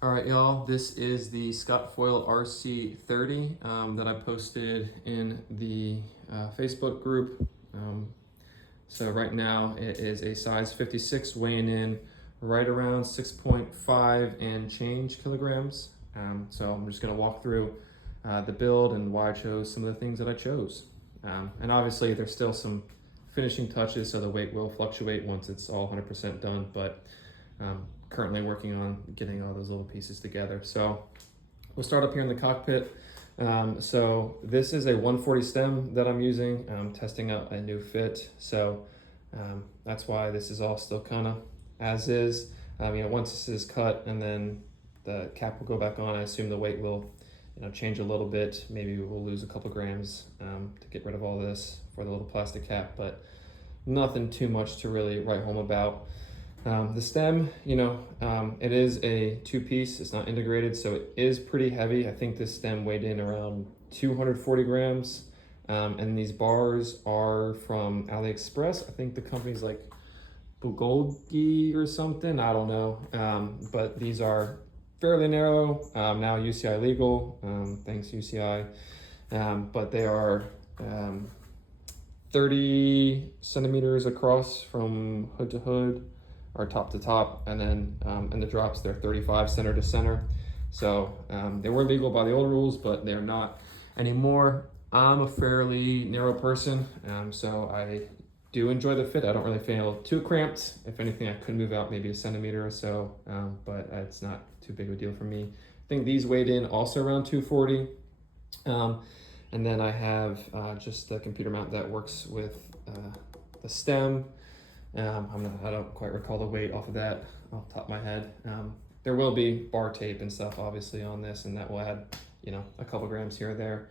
All right, y'all, this is the Scott Foil RC30 that I posted in the Facebook group. So right now it is a size 56, weighing in right around 6.5 and change kilograms. So I'm just gonna walk through the build and why I chose some of the things that I chose. And obviously there's still some finishing touches, so the weight will fluctuate once it's all 100% done, but currently working on getting all those little pieces together. So we'll start up here in the cockpit. So this is a 140 stem that I'm using. I'm testing out a new fit. So that's why this is all still kind of as is. Once this is cut and then the cap will go back on, I assume the weight will change a little bit. Maybe we'll lose a couple grams to get rid of all this for the little plastic cap, but nothing too much to really write home about. The stem, it is a two-piece, it's not integrated, so it is pretty heavy. I think this stem weighed in around 240 grams. And these bars are from AliExpress. I think the company's like Bulgogi or something, I don't know. But these are fairly narrow, now UCI legal, thanks UCI. But they are 30 centimeters across from hood to hood, or top to top, and then in the drops they're 35 center to center. So they were legal by the old rules, but they're not anymore. I'm a fairly narrow person, so I do enjoy the fit. I don't really feel too cramped. If anything, I could move out maybe a centimeter or so, but it's not too big of a deal for me. I think these weighed in also around 240. And then I have just the computer mount that works with the stem. I don't quite recall the weight off of that off the top of my head. There will be bar tape and stuff obviously on this, and that will add, a couple grams here or there.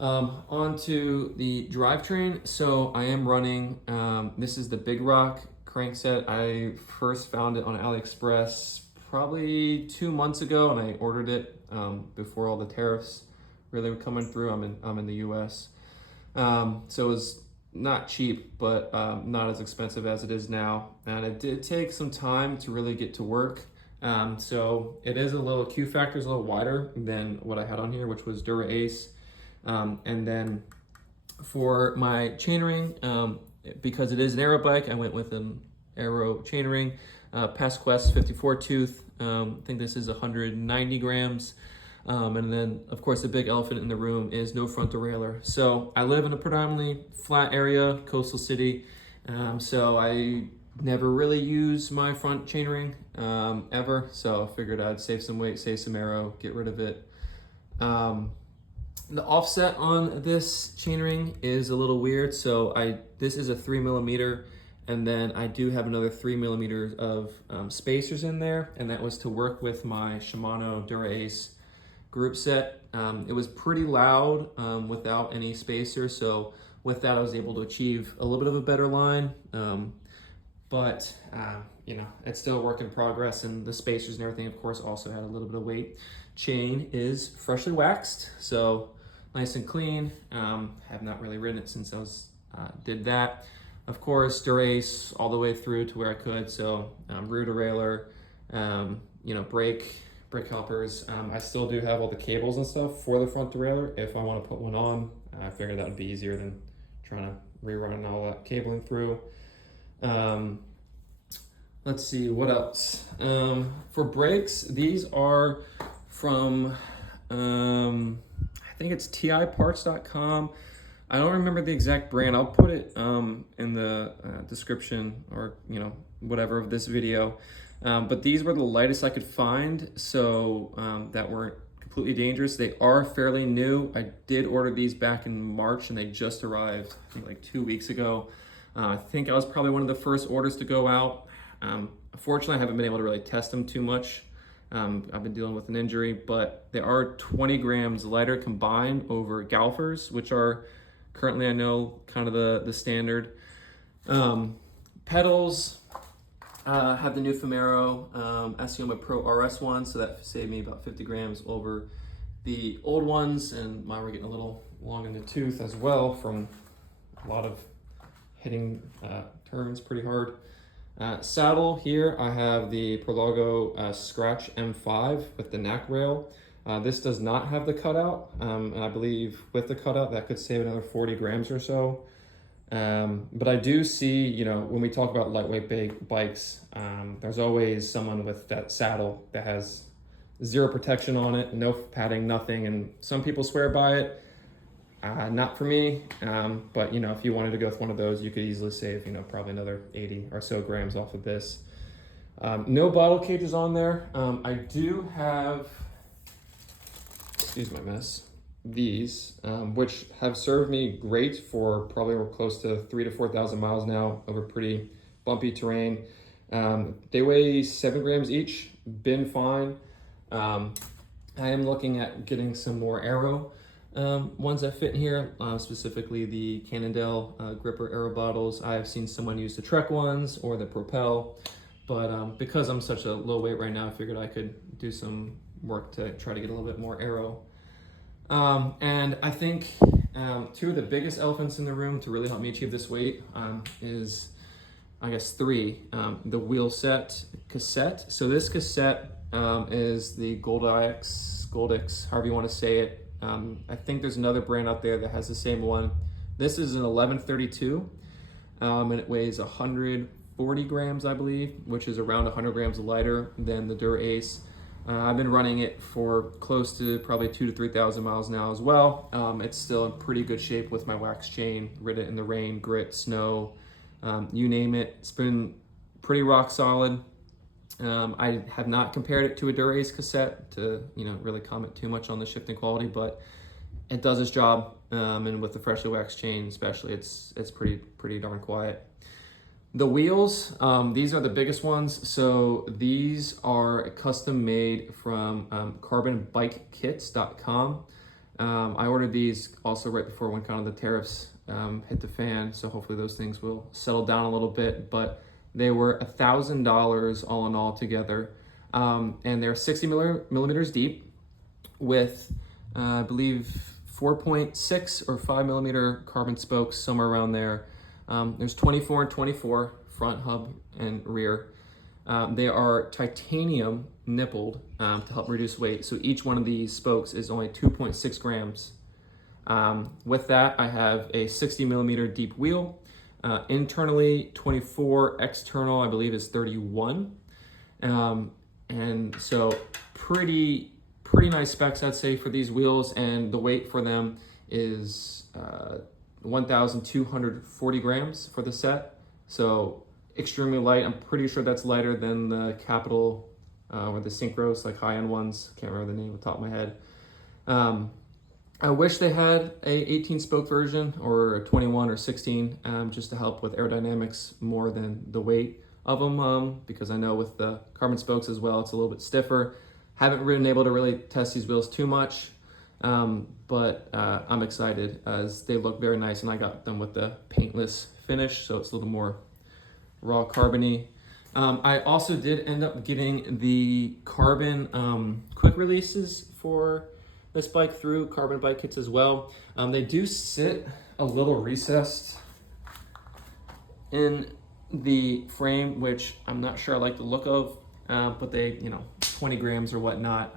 Onto the drivetrain. So I am running, this is the Big Rock crankset. I first found it on AliExpress probably 2 months ago, and I ordered it before all the tariffs really were coming through. I'm in the US. So it was not cheap, but not as expensive as it is now. And it did take some time to really get to work. So it is Q factor is a little wider than what I had on here, which was Dura Ace. And then for my chainring, because it is an aero bike, I went with an aero chainring, Pasquest 54 tooth. I think this is 190 grams. And then, of course, the big elephant in the room is no front derailleur. So I live in a predominantly flat area, coastal city. So I never really use my front chainring ever. So I figured I'd save some weight, save some aero, get rid of it. The offset on this chainring is a little weird. So this is a 3mm, and then I do have another 3mm of spacers in there, and that was to work with my Shimano Dura Ace group set. It was pretty loud without any spacer, so with that I was able to achieve a little bit of a better line, but it's still a work in progress, and the spacers and everything of course also had a little bit of weight. Chain is freshly waxed, so nice and clean. Have not really ridden it since I did that. Of course, Dura Ace all the way through to where I could, so rear derailleur, brake calipers. I still do have all the cables and stuff for the front derailleur if I want to put one on. I figured that would be easier than trying to rerun all that cabling through. Let's see, what else? For brakes, these are from, I think it's tiparts.com. I don't remember the exact brand. I'll put it in the description or whatever of this video. But these were the lightest I could find, so that weren't completely dangerous. They are fairly new. I did order these back in March, and they just arrived, I think, like 2 weeks ago. I think I was probably one of the first orders to go out. Unfortunately, I haven't been able to really test them too much. I've been dealing with an injury, but they are 20 grams lighter combined over Galfers, which are currently, I know, kind of the standard. Pedals, have the new Femero Asioma Pro RS one, so that saved me about 50 grams over the old ones, and mine were getting a little long in the tooth as well from a lot of hitting turns pretty hard. Saddle here, I have the Prologo Scratch M5 with the neck rail. This does not have the cutout, and I believe with the cutout that could save another 40 grams or so. But I do see, you know, when we talk about lightweight bikes, there's always someone with that saddle that has zero protection on it, no padding, nothing, and some people swear by it. Not for me, but you know, if you wanted to go with one of those, you could easily save, you know, probably another 80 or so grams off of this. No bottle cages on there. I do have, excuse my mess, these, which have served me great for probably close to 3,000 to 4,000 miles now over pretty bumpy terrain. They weigh 7 grams each, been fine. I am looking at getting some more Aero ones that fit in here, specifically the Cannondale gripper Aero bottles. I have seen someone use the Trek ones or the Propel, but because I'm such a low weight right now, I figured I could do some work to try to get a little bit more Aero. And I think two of the biggest elephants in the room to really help me achieve this weight is, I guess, three. The wheel set cassette. So this cassette is the Goldix, however you want to say it. I think there's another brand out there that has the same one. This is an 1132, and it weighs 140 grams, I believe, which is around 100 grams lighter than the Dura-Ace. I've been running it for close to probably 2,000 to 3,000 miles now as well. It's still in pretty good shape with my wax chain, rid it in the rain, grit, snow, you name it. It's been pretty rock solid. I have not compared it to a Dura-Ace cassette to, you know, really comment too much on the shifting quality, but it does its job. And with the freshly waxed chain, especially, it's pretty darn quiet. The wheels, these are the biggest ones. So these are custom made from carbonbikekits.com. I ordered these also right before when kind of the tariffs hit the fan. So hopefully those things will settle down a little bit, but they were $1,000 all in all together. And they're 60 millimeters deep with, I believe, 4.6 or 5 millimeter carbon spokes, somewhere around there. There's 24 and 24 front hub and rear. They are titanium nippled to help reduce weight. So each one of these spokes is only 2.6 grams. With that, I have a 60 millimeter deep wheel. Internally 24, external I believe is 31. And so pretty nice specs, I'd say, for these wheels, and the weight for them is 1,240 grams for the set. So extremely light. I'm pretty sure that's lighter than the Capital or the Synchros, like high-end ones. Can't remember the name off the top of my head. I wish they had a 18 spoke version or a 21 or 16, just to help with aerodynamics more than the weight of them, because I know with the carbon spokes as well, it's a little bit stiffer. Haven't been able to really test these wheels too much, but I'm excited as they look very nice, and I got them with the paintless finish, so it's a little more raw carbony. I also did end up getting the carbon quick releases for this bike through Carbon Bike Kits as well. They do sit a little recessed in the frame, which I'm not sure I like the look of, but they, you know, 20 grams or whatnot.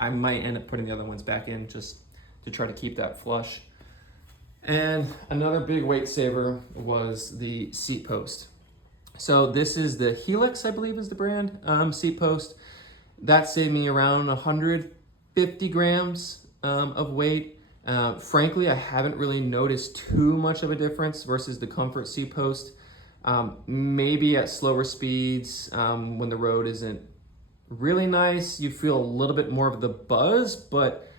I might end up putting the other ones back in just to try to keep that flush. And another big weight saver was the seat post. So this is the Helix, I believe is the brand, seat post. That saved me around 150 grams of weight. Frankly, I haven't really noticed too much of a difference versus the Comfort seat post. Maybe at slower speeds, when the road isn't really nice, you feel a little bit more of the buzz, but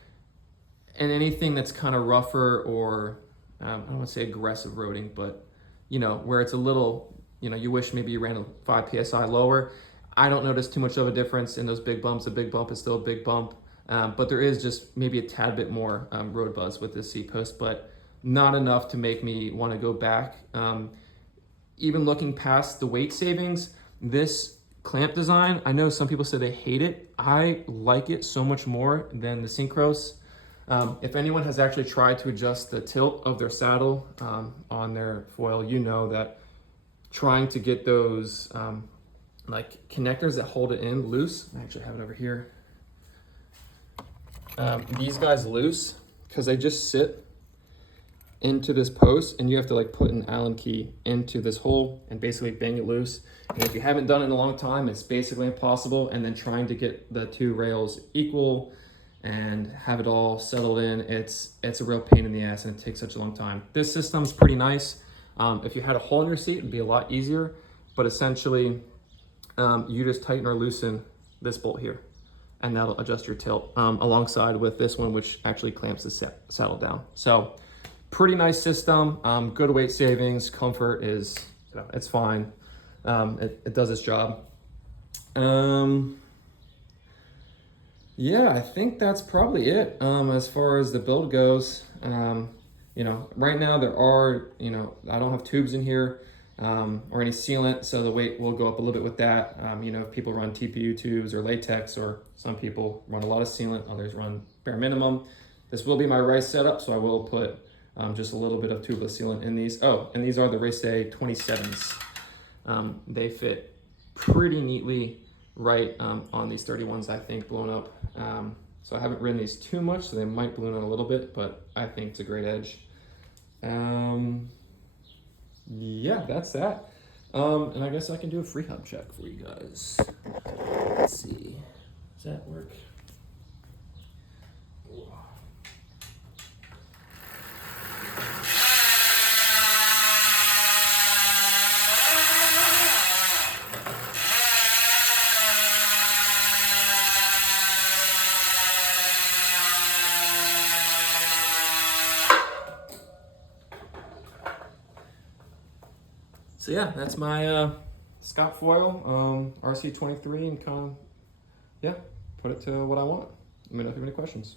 in anything that's kind of rougher or I don't want to say aggressive roading, but you know, where it's a little, you know, you wish maybe you ran a 5 PSI lower, I don't notice too much of a difference in those big bumps. A big bump is still a big bump, but there is just maybe a tad bit more road buzz with this seat post, but not enough to make me want to go back. Even looking past the weight savings, this clamp design, I know some people say they hate it. I like it so much more than the Synchros. If anyone has actually tried to adjust the tilt of their saddle on their foil, you know that trying to get those like connectors that hold it in loose. I actually have it over here. These guys loose because they just sit into this post, and you have to like put an Allen key into this hole and basically bang it loose. And if you haven't done it in a long time, it's basically impossible. And then trying to get the two rails equal and have it all settled in, it's a real pain in the ass, and it takes such a long time. This system's pretty nice. If you had a hole in your seat, it'd be a lot easier, but essentially you just tighten or loosen this bolt here, and that'll adjust your tilt alongside with this one, which actually clamps the saddle down. So pretty nice system, good weight savings, comfort is, you know, it's fine. It does its job. Yeah, I think that's probably it as far as the build goes. You know, right now there are, you know, I don't have tubes in here or any sealant, so the weight will go up a little bit with that. You know, if people run TPU tubes or latex, or some people run a lot of sealant, others run bare minimum. This will be my race setup, so I will put just a little bit of tubeless sealant in these. Oh, and these are the Race Day 27s. They fit pretty neatly right on these 31s, I think, blown up. So I haven't ridden these too much, so they might balloon out a little bit, but I think it's a great edge. Yeah, that's that. And I guess I can do a free hub check for you guys. Let's see, does that work? So yeah, that's my Scott Foil RC23, and kind of, yeah, put it to what I want. Let me know if you have any questions.